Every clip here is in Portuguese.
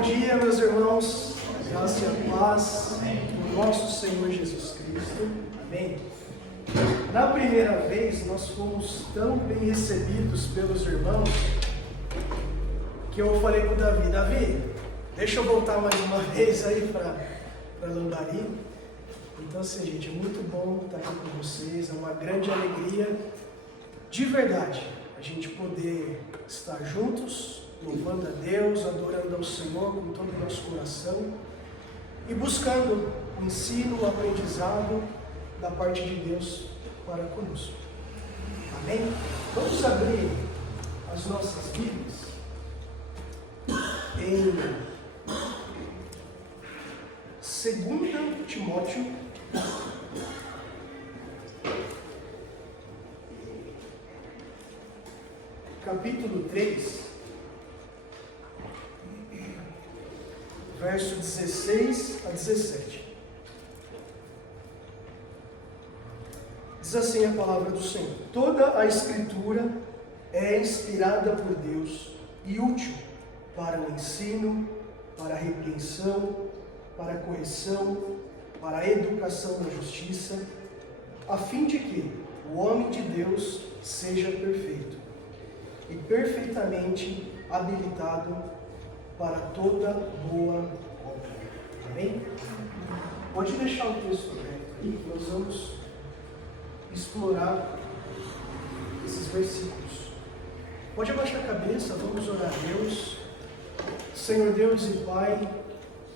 Bom dia, meus irmãos, graça e a paz do nosso Senhor Jesus Cristo, amém? Na primeira vez, nós fomos tão bem recebidos pelos irmãos, que eu falei para o Davi, deixa eu voltar mais uma vez aí para Lambari. Então assim, gente, é muito bom estar aqui com vocês, é uma grande alegria, de verdade, a gente poder estar juntos, louvando a Deus, adorando ao Senhor com todo o nosso coração e buscando o ensino, o aprendizado da parte de Deus para conosco. Amém? Vamos abrir as nossas Bíblias em 2 Timóteo, capítulo 3, verso 16 a 17. Diz assim a palavra do Senhor: toda a Escritura é inspirada por Deus e útil para o ensino, para a repreensão, para a correção, para a educação na justiça, a fim de que o homem de Deus seja perfeito e perfeitamente habilitado para toda boa obra. Amém? Pode deixar o texto aberto aí, que nós vamos explorar esses versículos. Pode abaixar a cabeça, vamos orar a Deus. Senhor Deus e Pai,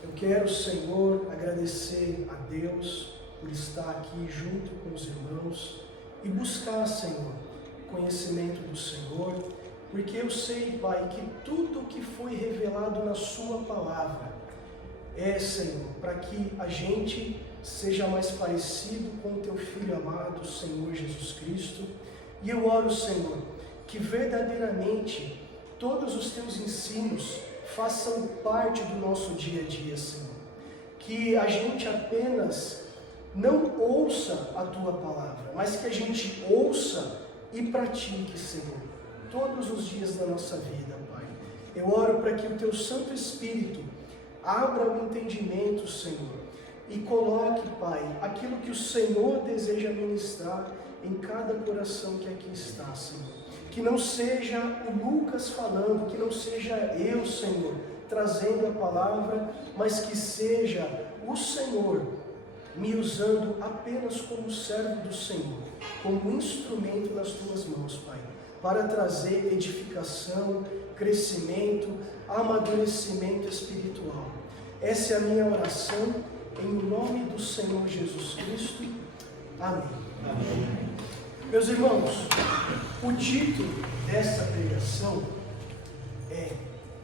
eu quero, Senhor, agradecer a Deus por estar aqui junto com os irmãos e buscar, Senhor, conhecimento do Senhor, porque eu sei, Pai, que tudo o que foi revelado na Sua palavra é, Senhor, para que a gente seja mais parecido com o Teu Filho amado, Senhor Jesus Cristo. E eu oro, Senhor, que verdadeiramente todos os Teus ensinos façam parte do nosso dia a dia, Senhor. Que a gente apenas não ouça a Tua palavra, mas que a gente ouça e pratique, Senhor, todos os dias da nossa vida, Pai. Eu oro para que o Teu Santo Espírito abra o entendimento, Senhor, e coloque, Pai, aquilo que o Senhor deseja ministrar em cada coração que aqui está, Senhor. Que não seja o Lucas falando, que não seja eu, Senhor, trazendo a palavra, mas que seja o Senhor me usando apenas como servo do Senhor, como instrumento nas Tuas mãos, Pai, para trazer edificação, crescimento, amadurecimento espiritual. Essa é a minha oração, em nome do Senhor Jesus Cristo. Amém. Amém. Meus irmãos, o título dessa pregação é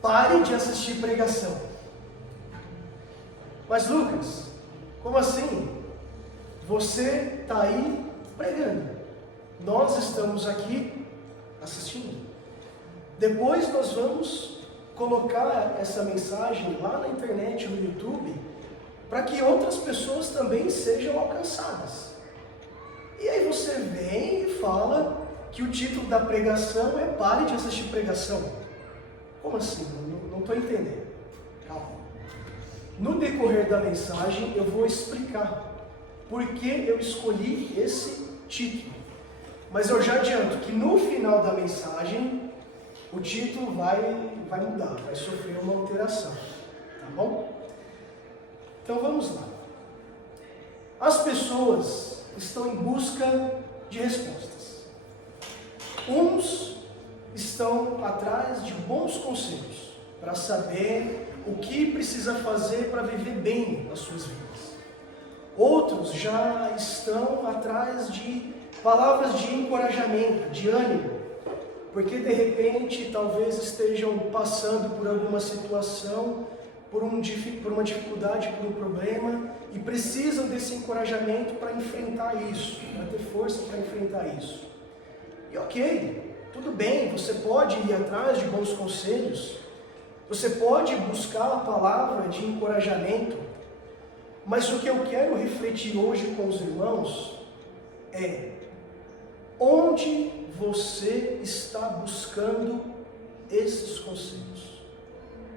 Pare de assistir pregação. Mas Lucas, como assim? Você está aí pregando, nós estamos aqui assistindo. Depois nós vamos colocar essa mensagem lá na internet, no YouTube, para que outras pessoas também sejam alcançadas. E aí você vem e fala que o título da pregação é Pare de assistir pregação. Como assim? Não estou entendendo. Calma. No decorrer da mensagem eu vou explicar por que eu escolhi esse título. Mas eu já adianto que no final da mensagem o título vai mudar, vai sofrer uma alteração. Tá bom? Então vamos lá. As pessoas estão em busca de respostas. Uns estão atrás de bons conselhos para saber o que precisa fazer para viver bem as suas vidas. Outros já estão atrás de palavras de encorajamento, de ânimo, porque de repente talvez estejam passando por alguma situação, por uma dificuldade, por um problema, e precisam desse encorajamento para enfrentar isso, para ter força para enfrentar isso. E ok, tudo bem, você pode ir atrás de bons conselhos, você pode buscar a palavra de encorajamento, mas o que eu quero refletir hoje com os irmãos é: onde você está buscando esses conselhos?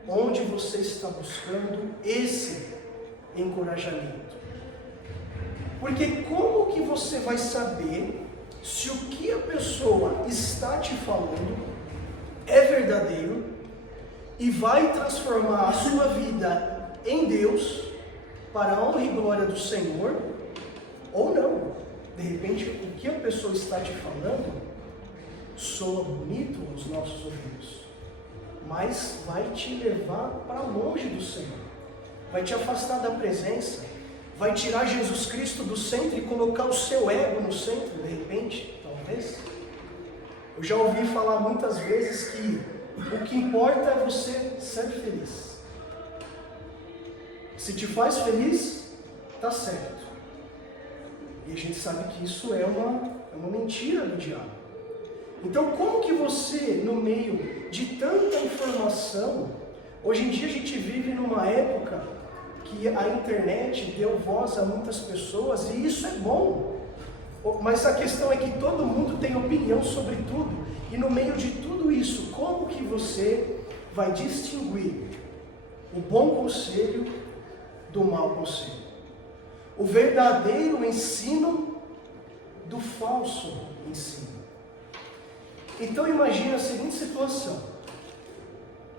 onde você está buscando esse encorajamento. Porque como que você vai saber se o que a pessoa está te falando é verdadeiro e vai transformar a sua vida em Deus para a honra e glória do Senhor, ou não? De repente, o que a pessoa está te falando soa bonito aos nossos ouvidos, mas vai te levar para longe do Senhor, vai te afastar da presença, vai tirar Jesus Cristo do centro e colocar o seu ego no centro, de repente, talvez. Eu já ouvi falar muitas vezes que o que importa é você ser feliz. Se te faz feliz, tá certo. E a gente sabe que isso é uma mentira do diabo. Então, como que você, no meio de tanta informação, hoje em dia a gente vive numa época que a internet deu voz a muitas pessoas, e isso é bom. Mas a questão é que todo mundo tem opinião sobre tudo. E no meio de tudo isso, como que você vai distinguir o bom conselho do mau conselho? O verdadeiro ensino do falso ensino. Então imagine a seguinte situação.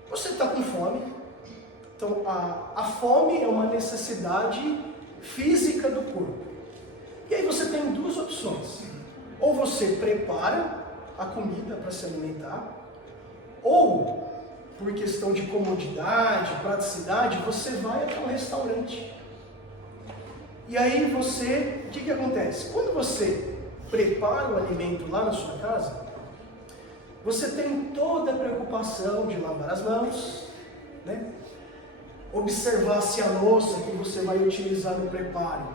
Você está com fome. Então a fome é uma necessidade física do corpo. E aí você tem duas opções. Ou você prepara a comida para se alimentar, ou, por questão de comodidade, praticidade, você vai até um restaurante. E aí o que acontece? Quando você prepara o alimento lá na sua casa, você tem toda a preocupação de lavar as mãos, né? Observar se a louça que você vai utilizar no preparo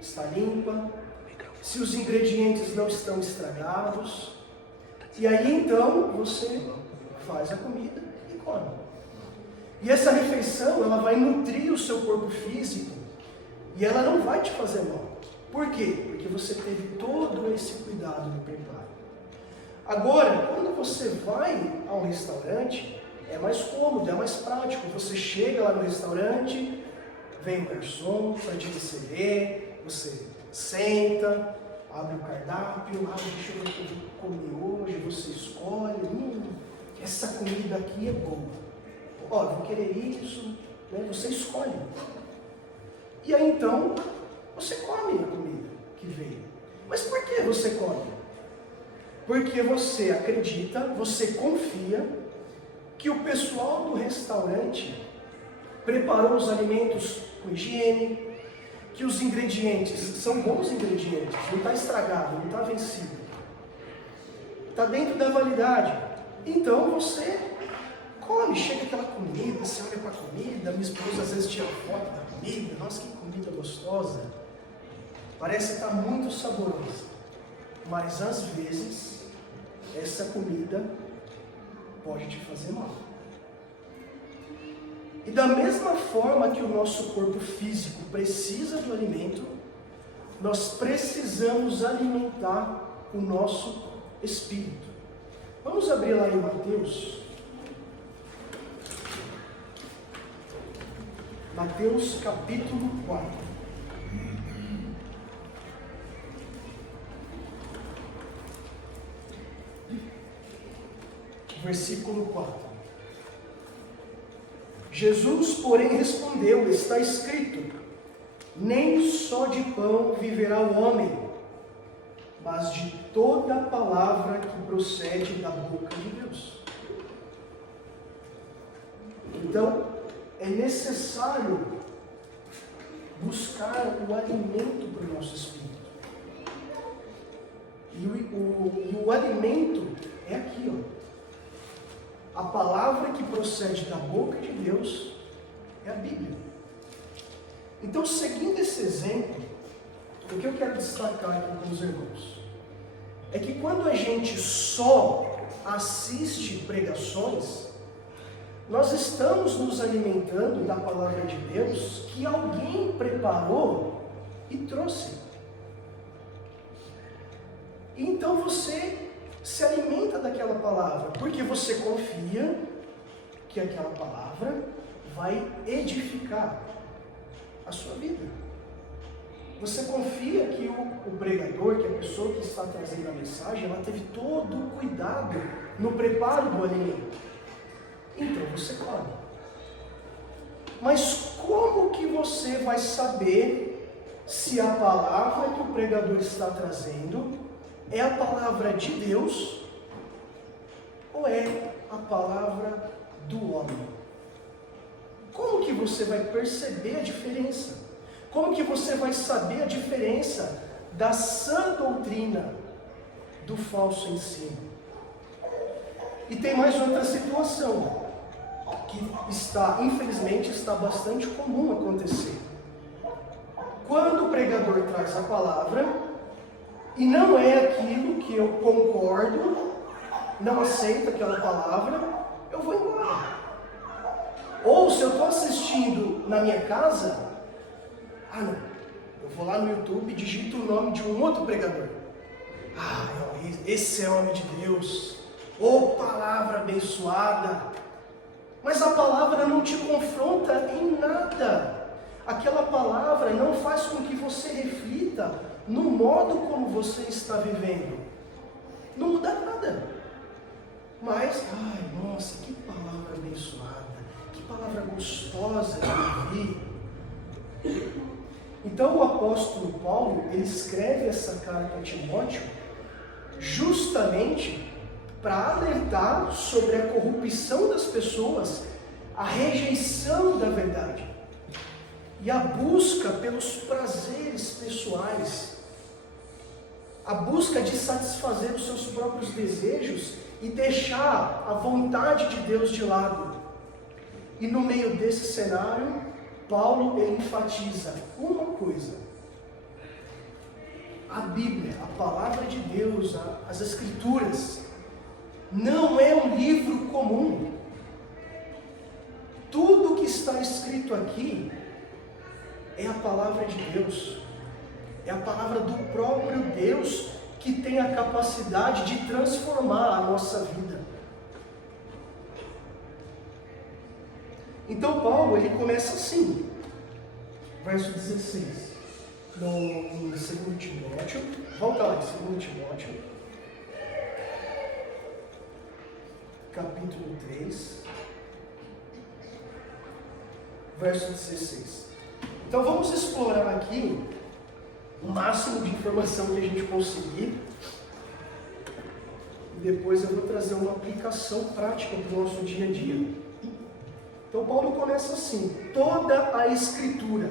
está limpa, se os ingredientes não estão estragados. E aí então você faz a comida e come. E essa refeição, ela vai nutrir o seu corpo físico e ela não vai te fazer mal. Por quê? Porque você teve todo esse cuidado no preparo. Agora, quando você vai a um restaurante, é mais cômodo, é mais prático. Você chega lá no restaurante, vem o garçom para te receber, você senta, abre o cardápio, deixa eu ver o que eu vou comer hoje, você escolhe, essa comida aqui é boa, vou querer isso, né? Você escolhe. E aí então, você come a comida que veio. Mas por que você come? Porque você acredita, você confia que o pessoal do restaurante preparou os alimentos com higiene, que os ingredientes são bons ingredientes, não está estragado, não está vencido, está dentro da validade. Então você come, chega aquela comida, você olha para a comida, minha esposa às vezes tira foto da comida, nossa, que comida gostosa, parece estar muito saborosa, mas às vezes essa comida pode te fazer mal. E da mesma forma que o nosso corpo físico precisa do alimento, nós precisamos alimentar o nosso espírito. Vamos abrir lá em Mateus. Mateus capítulo 4. Versículo 4. Jesus, porém, respondeu: está escrito, nem só de pão viverá o homem, mas de toda a palavra que procede da boca de Deus. Então, é necessário buscar o alimento para o nosso espírito. E o alimento é aqui, ó. A palavra que procede da boca de Deus é a Bíblia. Então, seguindo esse exemplo, o que eu quero destacar aqui com os irmãos é que quando a gente só assiste pregações, nós estamos nos alimentando da palavra de Deus que alguém preparou e trouxe. Então você se alimenta daquela palavra, porque você confia que aquela palavra vai edificar a sua vida. Você confia que o pregador, que a pessoa que está trazendo a mensagem, ela teve todo o cuidado no preparo do alimento. Então você come. Mas como que você vai saber se a palavra que o pregador está trazendo é a palavra de Deus ou é a palavra do homem? Como que você vai perceber a diferença? Como que você vai saber a diferença da sã doutrina do falso ensino? E tem mais outra situação que infelizmente, está bastante comum acontecer. Quando o pregador traz a palavra e não é aquilo que eu concordo, não aceito aquela palavra, eu vou embora. Ou se eu estou assistindo na minha casa, não, eu vou lá no YouTube e digito o nome de um outro pregador. Esse é homem de Deus, palavra abençoada. Mas a palavra não te confronta em nada. Aquela palavra não faz com que você reflita no modo como você está vivendo. Não muda nada. Mas, nossa, que palavra abençoada, que palavra gostosa de ouvir. Então o apóstolo Paulo, ele escreve essa carta a Timóteo justamente para alertar sobre a corrupção das pessoas, a rejeição da verdade e a busca pelos prazeres pessoais, a busca de satisfazer os seus próprios desejos e deixar a vontade de Deus de lado. E no meio desse cenário, Paulo ele enfatiza uma coisa: a Bíblia, a palavra de Deus, as Escrituras, não é um livro comum. Tudo que está escrito aqui é a palavra de Deus. É a palavra do próprio Deus que tem a capacidade de transformar a nossa vida. Então Paulo, ele começa assim, verso 16, em 2 Timóteo, volta lá, em 2 Timóteo, capítulo 3, verso 16. Então vamos explorar aqui o máximo de informação que a gente conseguir, e depois eu vou trazer uma aplicação prática para o nosso dia a dia. Então Paulo começa assim: toda a Escritura,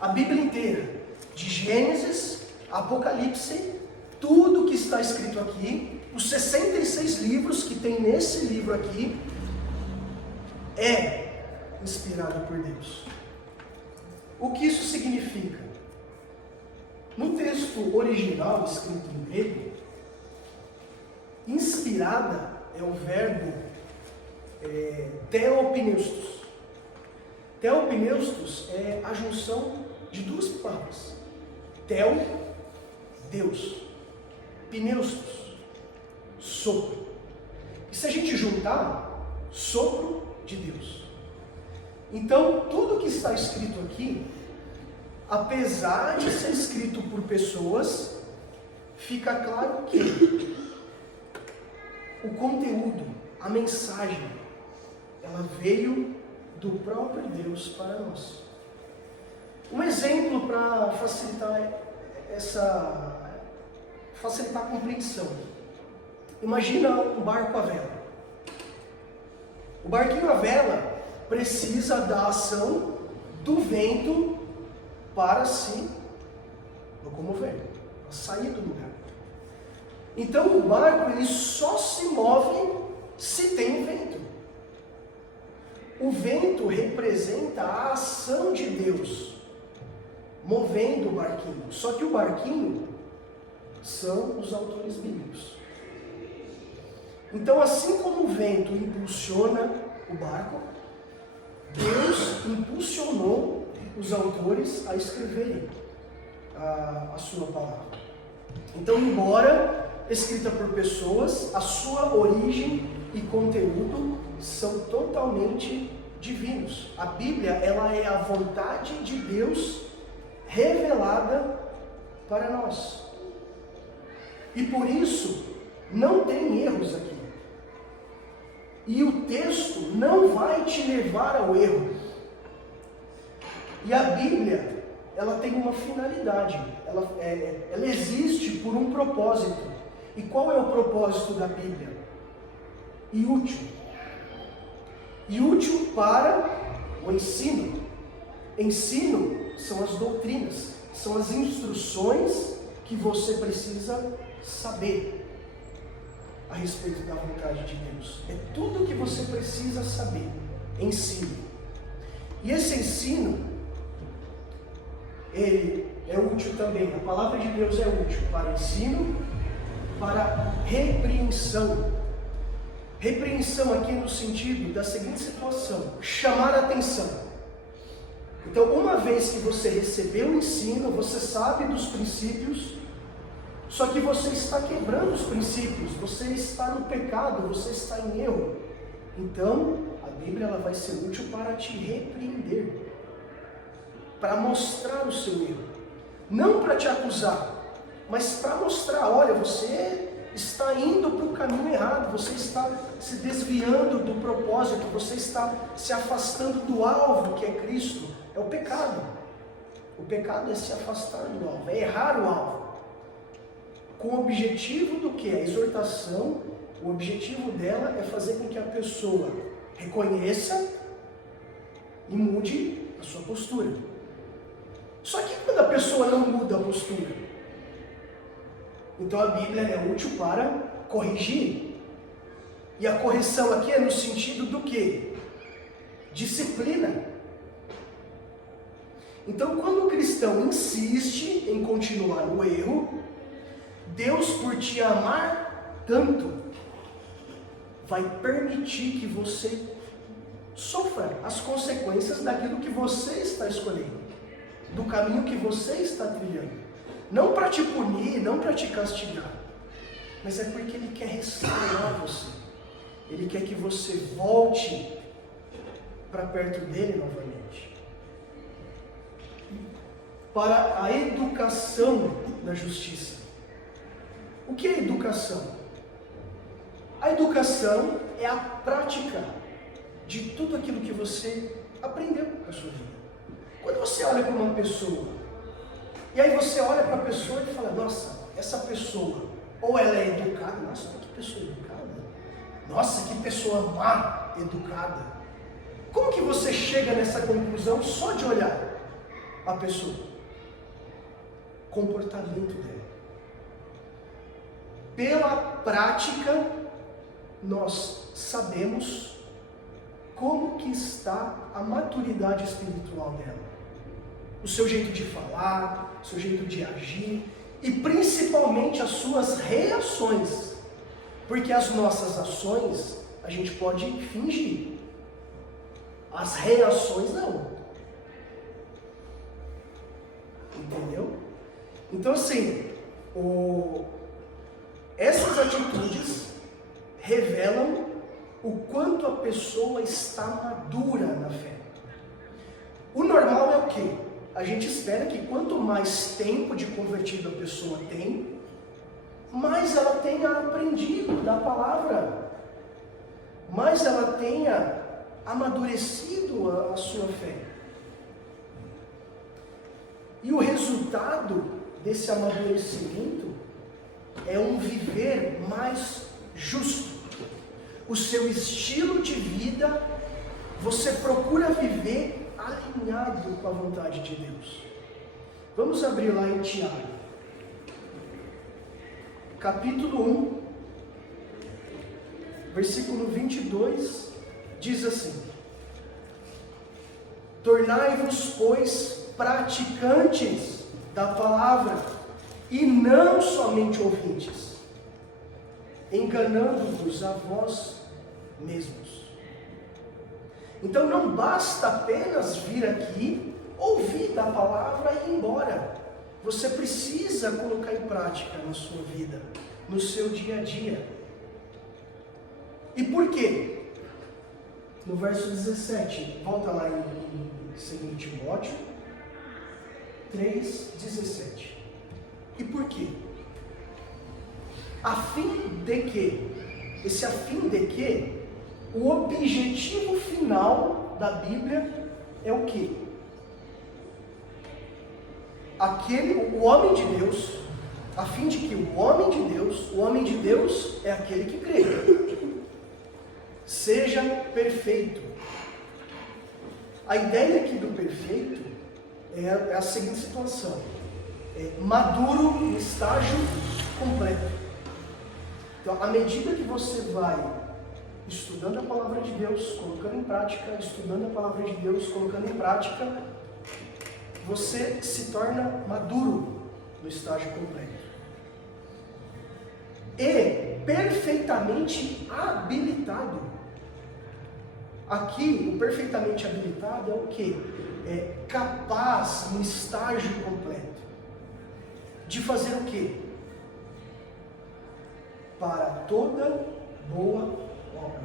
a Bíblia inteira, de Gênesis, Apocalipse, tudo que está escrito aqui, os 66 livros que tem nesse livro aqui, é inspirado por Deus. O que isso significa? No texto original, escrito em grego, inspirada é o verbo theopneustos. Theopneustos é a junção de duas palavras. Theo, Deus. Pneustos, sopro. E se a gente juntar, sopro de Deus. Então, tudo que está escrito aqui, apesar de ser escrito por pessoas, fica claro que o conteúdo, a mensagem, ela veio do próprio Deus para nós. Um exemplo para facilitar a compreensão. Imagina um barco a vela. O barquinho a vela precisa da ação do vento para se locomover, para sair do lugar. Então o barco ele só se move se tem vento. O vento representa a ação de Deus movendo o barquinho. Só que o barquinho são os autores bíblicos. Então, assim como o vento impulsiona o barco, Deus impulsionou os autores a escreverem a sua palavra. Então, embora escrita por pessoas, a sua origem e conteúdo são totalmente divinos. A Bíblia, ela é a vontade de Deus revelada para nós. E por isso, não tem erros aqui. E o texto não vai te levar ao erro. E a Bíblia, ela tem uma finalidade. Ela existe por um propósito. E qual é o propósito da Bíblia? E útil. E útil para o ensino. Ensino são as doutrinas, são as instruções que você precisa saber a respeito da vontade de Deus. É tudo o que você precisa saber. Ensino. E esse ensino, ele é útil também. A palavra de Deus é útil para ensino, para repreensão. Repreensão aqui no sentido da seguinte situação: chamar a atenção. Então, uma vez que você recebeu o ensino, você sabe dos princípios, só que você está quebrando os princípios, você está no pecado, você está em erro. Então, a Bíblia, ela vai ser útil para te repreender, para mostrar o seu erro. Não para te acusar, mas para mostrar: olha, você está indo para o caminho errado, você está se desviando do propósito, você está se afastando do alvo que é Cristo. É o pecado. O pecado é se afastar do alvo, é errar o alvo. Com o objetivo do que? A exortação, o objetivo dela é fazer com que a pessoa reconheça e mude a sua postura. Só que quando a pessoa não muda a postura, então a Bíblia é útil para corrigir. E a correção aqui é no sentido do quê? Disciplina. Então, quando o cristão insiste em continuar no erro, Deus, por te amar tanto, vai permitir que você sofra as consequências daquilo que você está escolhendo, do caminho que você está trilhando. Não para te punir, não para te castigar, mas é porque Ele quer restaurar você. Ele quer que você volte para perto dEle novamente. Para a educação na justiça. O que é educação? A educação é a prática de tudo aquilo que você aprendeu na sua vida. Quando você olha para uma pessoa, e aí você olha para a pessoa e fala: nossa, essa pessoa, ou ela é educada, nossa, que pessoa educada, nossa, que pessoa má educada. Como que você chega nessa conclusão só de olhar a pessoa? Comportamento dela. Pela prática, nós sabemos como que está a maturidade espiritual dela. O seu jeito de falar, o seu jeito de agir e principalmente as suas reações. Porque as nossas ações a gente pode fingir, as reações não. Entendeu? Então assim, essas atitudes revelam o quanto a pessoa está madura na fé. O normal é o quê? A gente espera que quanto mais tempo de convertido a pessoa tem, mais ela tenha aprendido da palavra, mais ela tenha amadurecido a sua fé. E o resultado desse amadurecimento é um viver mais justo. O seu estilo de vida, você procura viver alinhado com a vontade de Deus. Vamos abrir lá em Tiago, capítulo 1, versículo 22, diz assim: tornai-vos, pois, praticantes da palavra, e não somente ouvintes, enganando-vos a vós mesmos. Então não basta apenas vir aqui, ouvir da palavra e ir embora. Você precisa colocar em prática na sua vida. no seu dia a dia. E por quê? No verso 17, volta lá em 2 Timóteo 3,17. E por quê? A fim de que, esse a fim de que, o objetivo final da Bíblia é o quê? O homem de Deus, a fim de que o homem de Deus é aquele que crê, seja perfeito. A ideia aqui do perfeito é a seguinte situação: maduro no estágio completo. Então, à medida que você vai estudando a palavra de Deus, colocando em prática, estudando a palavra de Deus, colocando em prática, você se torna maduro no estágio completo. E perfeitamente habilitado. Aqui, o perfeitamente habilitado é o quê? É capaz, no estágio completo, de fazer o quê? Para toda boa obra.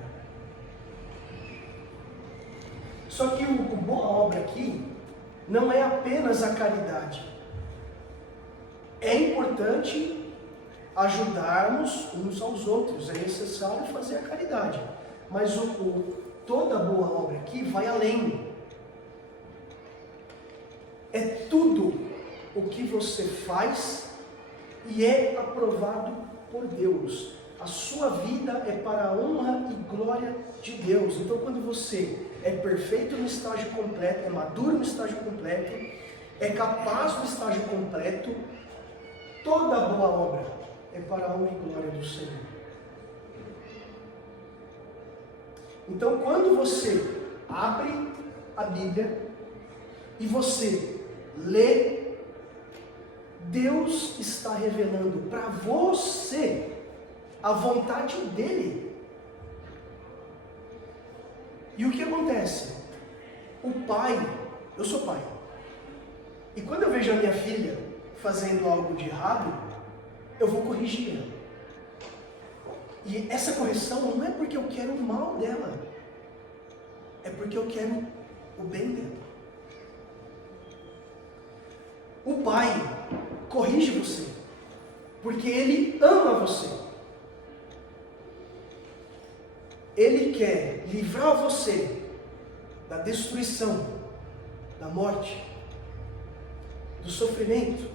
Só que o boa obra aqui não é apenas a caridade. É importante ajudarmos uns aos outros, é necessário fazer a caridade. Mas toda boa obra aqui vai além. É tudo o que você faz e é aprovado por Deus. A sua vida é para a honra e glória de Deus. Então, quando você é perfeito no estágio completo, é maduro no estágio completo, é capaz no estágio completo, toda boa obra é para a honra e glória do Senhor. Então, quando você abre a Bíblia e você lê, Deus está revelando para você a vontade dele. E o que acontece? O pai, eu sou pai, e quando eu vejo a minha filha fazendo algo de errado, eu vou corrigir ela. E essa correção não é porque eu quero o mal dela, é porque eu quero o bem dela. O pai corrige você porque ele ama você. Ele quer livrar você da destruição, da morte, do sofrimento,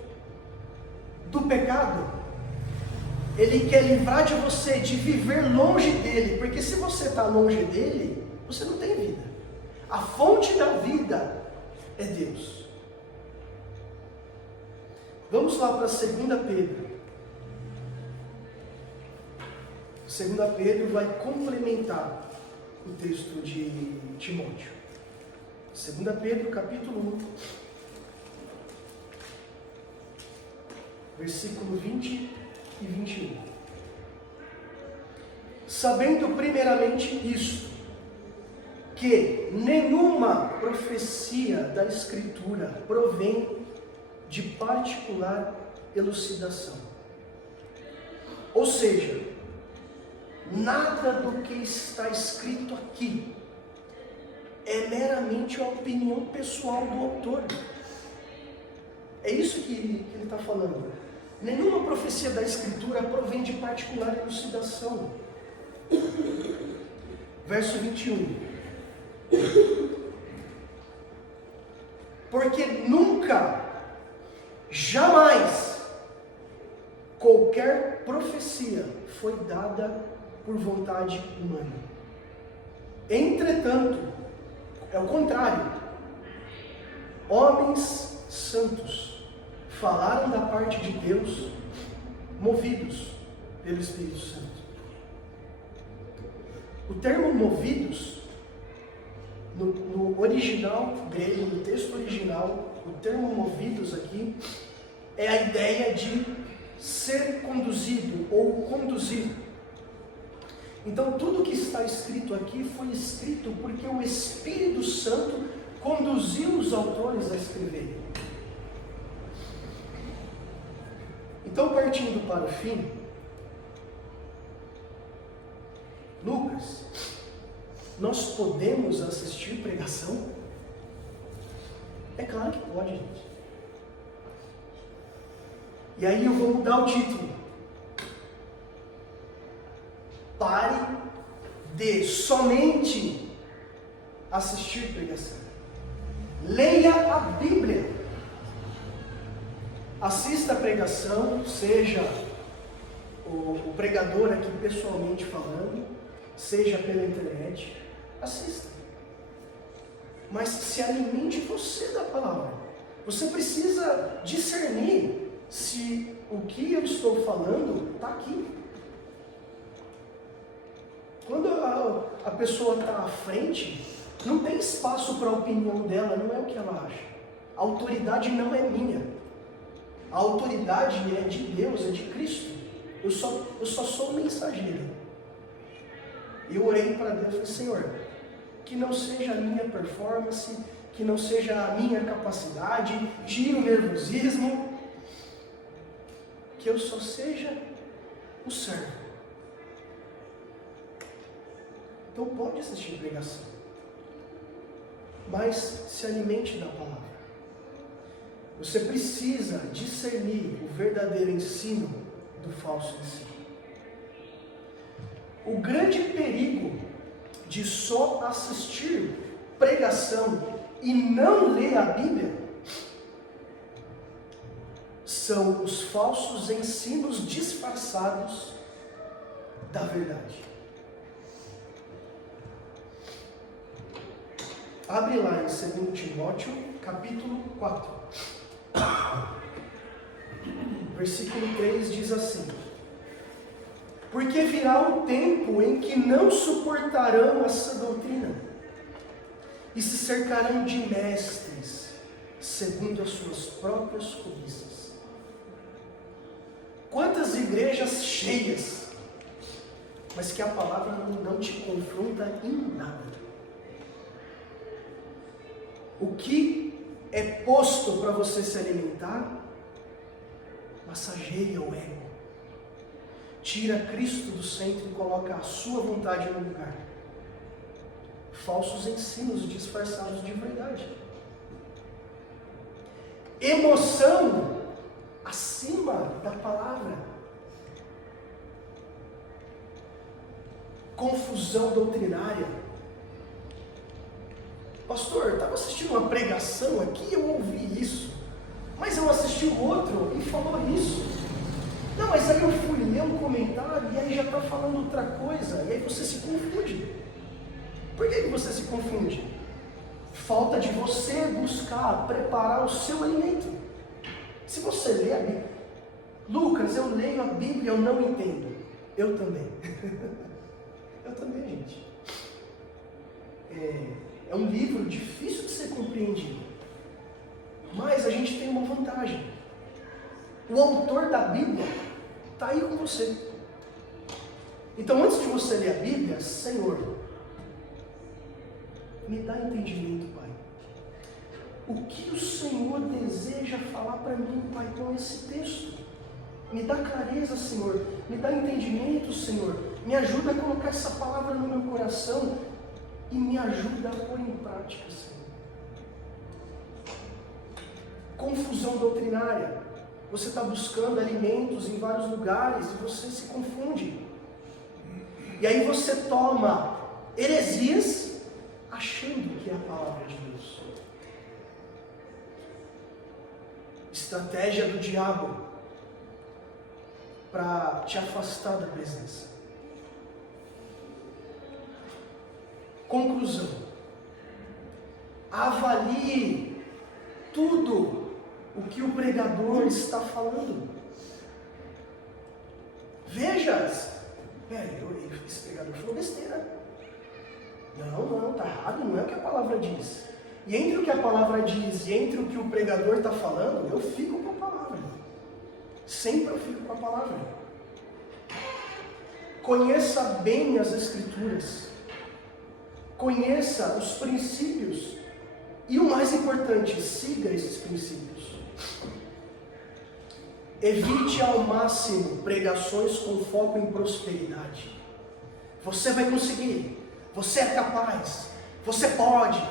do pecado. Ele quer livrar de você de viver longe dele, porque se você está longe dele, você não tem vida. A fonte da vida é Deus. Vamos lá para 2 Pedro. 2 Pedro vai complementar o texto de Timóteo. 2 Pedro, capítulo 1, versículo 20 e 21. Sabendo primeiramente isto, que nenhuma profecia da Escritura provém de particular elucidação. Ou seja, nada do que está escrito aqui é meramente a opinião pessoal do autor. É isso que ele está falando. Nenhuma profecia da Escritura provém de particular elucidação. Verso 21. Porque nunca, jamais, qualquer profecia foi dada por vontade humana. Entretanto, é o contrário. Homens santos falaram da parte de Deus, movidos pelo Espírito Santo. O termo movidos, no original dele, no texto original, o termo movidos aqui, é a ideia de ser conduzido ou conduzir. Então, tudo que está escrito aqui foi escrito porque o Espírito Santo conduziu os autores a escreverem. Então, partindo para o fim, Lucas, nós podemos assistir pregação? É claro que pode, gente. E aí eu vou mudar o título. Pare de somente assistir pregação. Leia a Bíblia. Assista a pregação, seja o pregador aqui pessoalmente falando, seja pela internet. Assista. Mas se alimente você da palavra. Você precisa discernir se o que eu estou falando está aqui. Quando a pessoa está à frente, não tem espaço para a opinião dela, não é o que ela acha. A autoridade não é minha. A autoridade é de Deus, é de Cristo. Eu só sou o mensageiro. E eu orei para Deus e falei, Senhor, que não seja a minha performance, que não seja a minha capacidade, tire o nervosismo, que eu só seja o servo. Então pode assistir pregação, mas se alimente da palavra. Você precisa discernir o verdadeiro ensino do falso ensino. O grande perigo de só assistir pregação e não ler a Bíblia são os falsos ensinos disfarçados da verdade. Abre lá em 2 Timóteo, capítulo 4. Versículo 3 diz assim: porque virá o tempo em que não suportarão essa doutrina, e se cercarão de mestres, segundo as suas próprias cobiças. Quantas igrejas cheias, mas que a palavra não te confronta em nada. O que é posto para você se alimentar, massageia o ego. Tira Cristo do centro e coloca a sua vontade no lugar. Falsos ensinos disfarçados de verdade. Emoção acima da palavra. Confusão doutrinária. Pastor, estava assistindo uma pregação aqui e eu ouvi isso. Mas eu assisti o outro e falou isso. Não, mas aí eu fui ler um comentário e aí já está falando outra coisa. E aí você se confunde. Por que você se confunde? Falta de você buscar preparar o seu alimento. Se você lê a Bíblia, Lucas, eu leio a Bíblia, eu não entendo. Eu também. Eu também, gente. É um livro difícil de ser compreendido. Mas a gente tem uma vantagem. O autor da Bíblia está aí com você. Então, antes de você ler a Bíblia, Senhor, me dá entendimento, Pai. O que o Senhor deseja falar para mim, Pai, com esse texto? Me dá clareza, Senhor. Me dá entendimento, Senhor. Me ajuda a colocar essa palavra no meu coração e me ajuda a pôr em prática, Senhor. Confusão doutrinária. Você está buscando alimentos em vários lugares e você se confunde. E aí você toma heresias achando que é a palavra de Deus. Estratégia do diabo para te afastar da presença. Conclusão. Avalie tudo o que o pregador está falando. Veja, esse pregador falou besteira. Não, está errado, não é o que a palavra diz. E entre o que a palavra diz e entre o que o pregador está falando, eu fico com a palavra. Sempre eu fico com a palavra. Conheça bem as Escrituras. Conheça os princípios. E o mais importante, siga esses princípios. Evite ao máximo pregações com foco em prosperidade. Você vai conseguir. Você é capaz. Você pode.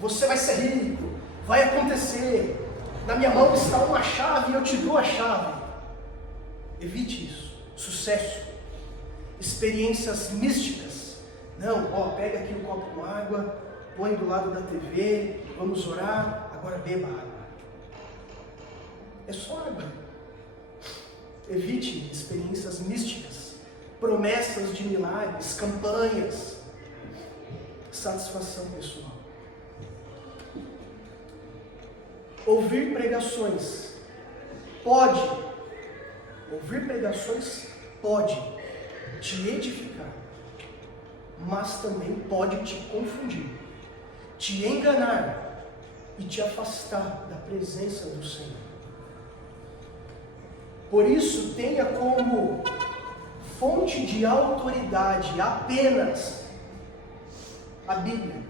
Você vai ser rico. Vai acontecer. Na minha mão está uma chave e eu te dou a chave. Evite isso. Sucesso. Experiências místicas. Não, pega aqui um copo com água, põe do lado da TV, vamos orar, agora beba água. É só água. Evite experiências místicas, promessas de milagres, campanhas, satisfação pessoal. Ouvir pregações pode te edificar, mas também pode te confundir, te enganar e te afastar da presença do Senhor. Por isso, tenha como fonte de autoridade apenas a Bíblia,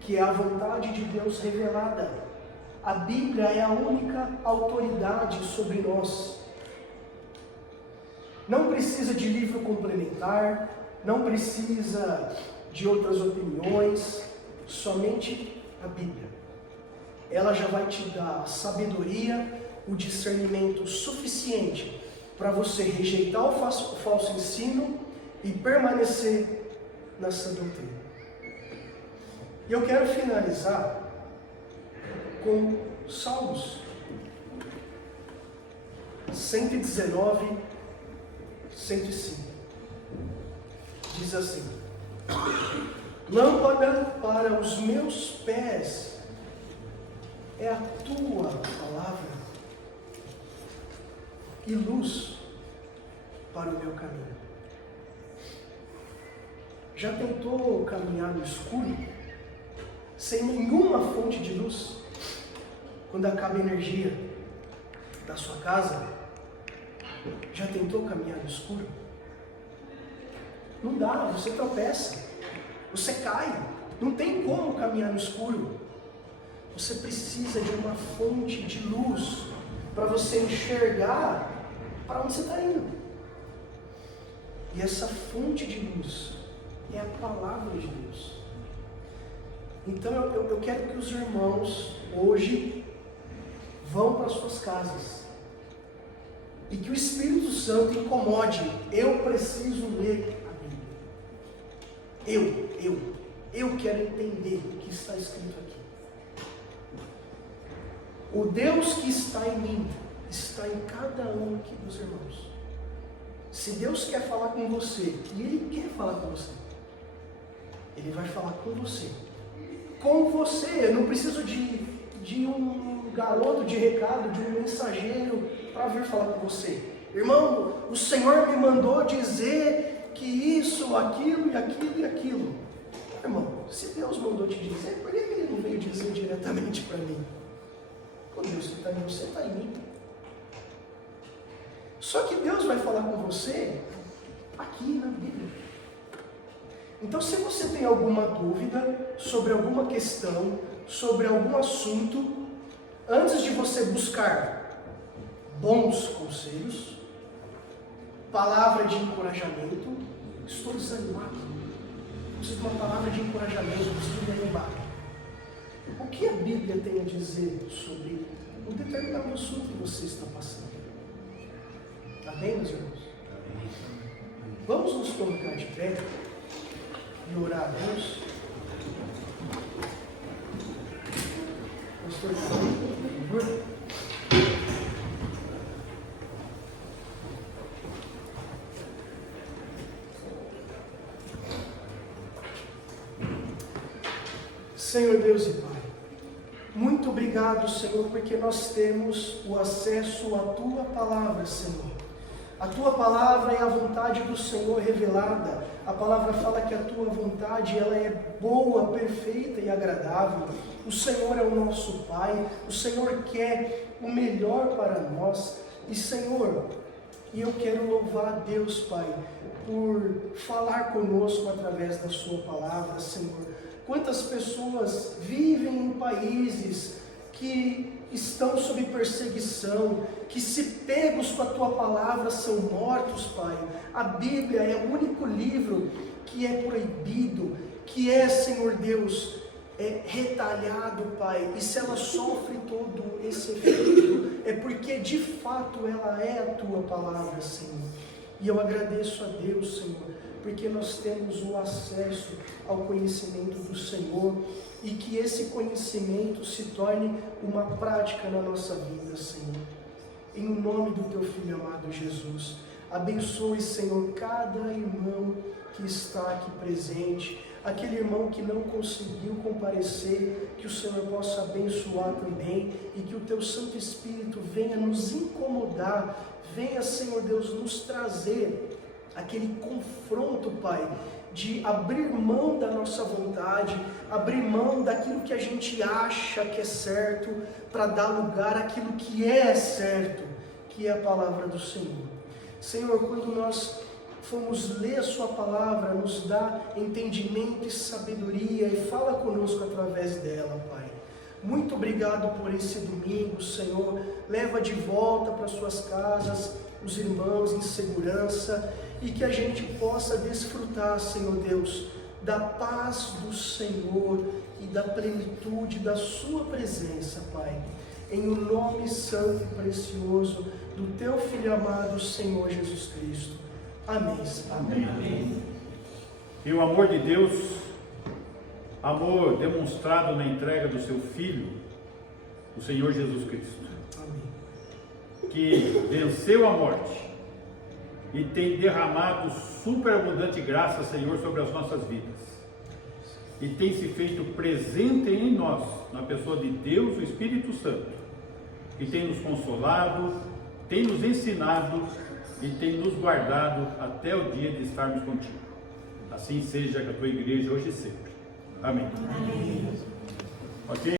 que é a vontade de Deus revelada. A Bíblia é a única autoridade sobre nós. Não precisa de livro complementar, não precisa de outras opiniões, somente a Bíblia. Ela já vai te dar a sabedoria, o discernimento suficiente para você rejeitar o falso ensino e permanecer nessa doutrina. E eu quero finalizar com Salmos 119, 105. Diz assim: lâmpada para os meus pés é a tua palavra e luz para o meu caminho. Já tentou caminhar no escuro, sem nenhuma fonte de luz? Quando acaba a energia da sua casa, já tentou caminhar no escuro? Não dá, você tropeça, você cai, não tem como caminhar no escuro. Você precisa de uma fonte de luz para você enxergar para onde você está indo. E essa fonte de luz é a palavra de Deus. Então eu quero que os irmãos hoje vão para suas casas e que o Espírito Santo incomode. Eu preciso ler a Bíblia. Eu quero entender o que está escrito aqui. O Deus que está em mim está em cada um aqui dos irmãos. Se Deus quer falar com você, e Ele quer falar com você, Ele vai falar com você. Com você. Eu não preciso de um garoto de recado, de um mensageiro para vir falar com você. Irmão, o Senhor me mandou dizer que isso, aquilo e aquilo e aquilo. Irmão, se Deus mandou te dizer, por que Ele não veio dizer diretamente para mim? Quando Deus está em você, está em mim. Só que Deus vai falar com você aqui na Bíblia. Então, se você tem alguma dúvida sobre alguma questão, sobre algum assunto, antes de você buscar bons conselhos, palavra de encorajamento, estou desanimado, preciso de uma palavra de encorajamento, preciso me animar. O que a Bíblia tem a dizer sobre um determinado assunto que você está passando? Amém, meus irmãos? Vamos nos colocar de pé e orar a Deus. Pastor, por favor. Senhor Deus e Pai, muito obrigado, Senhor, porque nós temos o acesso à Tua Palavra, Senhor. A Tua Palavra é a vontade do Senhor revelada. A Palavra fala que a Tua vontade, ela é boa, perfeita e agradável. O Senhor é o nosso Pai, o Senhor quer o melhor para nós. E Senhor, eu quero louvar a Deus, Pai, por falar conosco através da Sua Palavra, Senhor. Quantas pessoas vivem em países que estão sob perseguição, que se pegos com a tua palavra são mortos, Pai. A Bíblia é o único livro que é proibido, que é, Senhor Deus, retalhado, Pai. E se ela sofre todo esse efeito, é porque de fato ela é a tua palavra, Senhor. E eu agradeço a Deus, Senhor, porque nós temos o acesso ao conhecimento do Senhor, e que esse conhecimento se torne uma prática na nossa vida, Senhor. Em nome do teu Filho amado Jesus, abençoe, Senhor, cada irmão que está aqui presente, aquele irmão que não conseguiu comparecer, que o Senhor possa abençoar também, e que o teu Santo Espírito venha nos incomodar, venha, Senhor Deus, nos trazer aquele confronto, Pai, de abrir mão da nossa vontade, abrir mão daquilo que a gente acha que é certo, para dar lugar àquilo que é certo, que é a palavra do Senhor. Senhor, quando nós formos ler a sua palavra, nos dá entendimento e sabedoria, e fala conosco através dela, Pai. Muito obrigado por esse domingo, Senhor. Leva de volta para suas casas os irmãos em segurança, e que a gente possa desfrutar, Senhor Deus, da paz do Senhor e da plenitude da sua presença, Pai. Em o nome santo e precioso do teu Filho amado, Senhor Jesus Cristo. Amém. Amém. E o amor de Deus, amor demonstrado na entrega do seu Filho, o Senhor Jesus Cristo, Amém. que venceu a morte e tem derramado superabundante graça, Senhor, sobre as nossas vidas, e tem se feito presente em nós, na pessoa de Deus, o Espírito Santo, que tem nos consolado, tem nos ensinado e tem nos guardado até o dia de estarmos contigo. Assim seja com a tua igreja hoje e sempre. Amém. Amém. Ok?